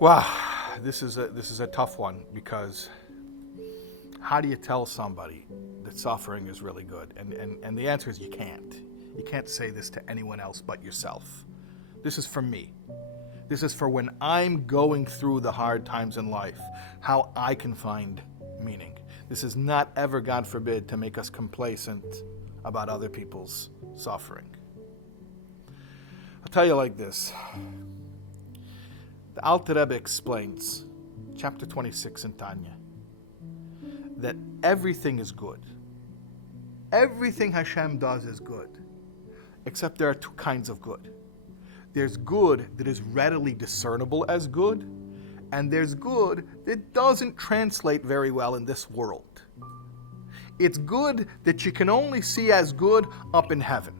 Wow, this is a tough one, because how do you tell somebody that suffering is really good? And the answer is you can't. You can't say this to anyone else but yourself. This is for me. This is for when I'm going through the hard times in life, how I can find meaning. This is not ever, God forbid, to make us complacent about other people's suffering. I'll tell you like this. The Alter Rebbe explains, chapter 26 in Tanya, that everything is good. Everything Hashem does is good, except there are two kinds of good. There's good that is readily discernible as good, and there's good that doesn't translate very well in this world. It's good that you can only see as good up in heaven.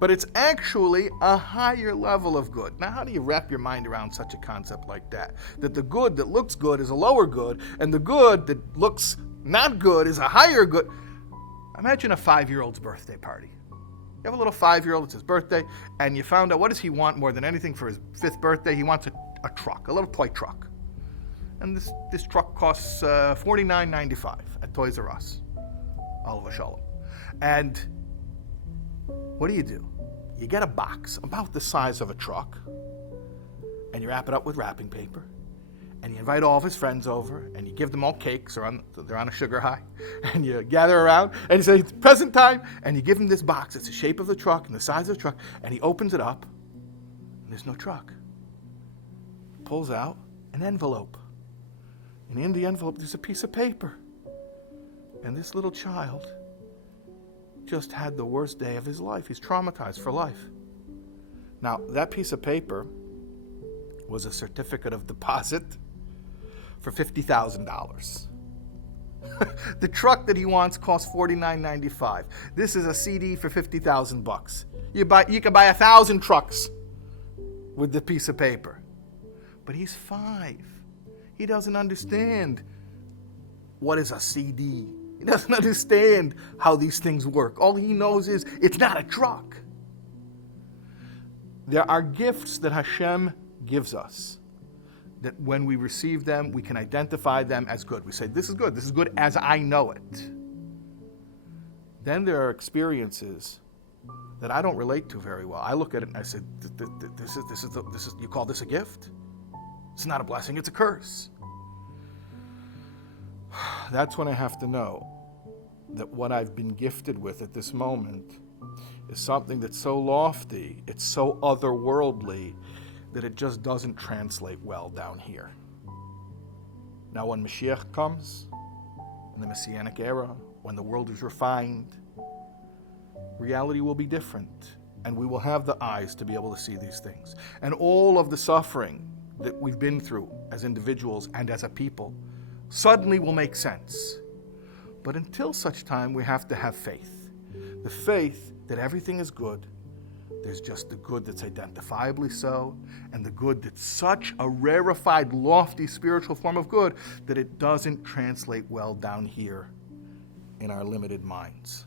But it's actually a higher level of good. Now, how do you wrap your mind around such a concept like that? That the good that looks good is a lower good, and the good that looks not good is a higher good. Imagine a 5-year-old's birthday party. You have a little 5-year-old, it's his birthday, and you found out, what does he want more than anything for his 5th birthday? He wants a truck, a little toy truck. And this truck costs $49.95 at Toys R Us. Alav Shalom. And what do? You get a box about the size of a truck, and you wrap it up with wrapping paper, and you invite all of his friends over, and you give them all cakes, they're on a sugar high, and you gather around, and you say, it's present time, and you give him this box. It's the shape of the truck and the size of the truck, and he opens it up, and there's no truck. He pulls out an envelope, and in the envelope there's a piece of paper, and this little child just had the worst day of his life. He's traumatized for life. Now, that piece of paper was a certificate of deposit for $50,000. The truck that he wants costs $49.95. This is a CD for $50,000. You can buy 1,000 trucks with the piece of paper. But he's 5. He doesn't understand what is a CD. He doesn't understand how these things work. All he knows is it's not a truck. There are gifts that Hashem gives us, that when we receive them, we can identify them as good. We say, this is good as I know it. Then there are experiences that I don't relate to very well. I look at it and I say, this is you call this a gift? It's not a blessing, it's a curse. That's when I have to know that what I've been gifted with at this moment is something that's so lofty, it's so otherworldly, that it just doesn't translate well down here. Now, when Mashiach comes, in the Messianic era, when the world is refined, reality will be different, and we will have the eyes to be able to see these things. And all of the suffering that we've been through as individuals and as a people suddenly will make sense. But until such time, we have to have faith. The faith that everything is good. There's just the good that's identifiably so, and the good that's such a rarefied, lofty spiritual form of good that it doesn't translate well down here in our limited minds.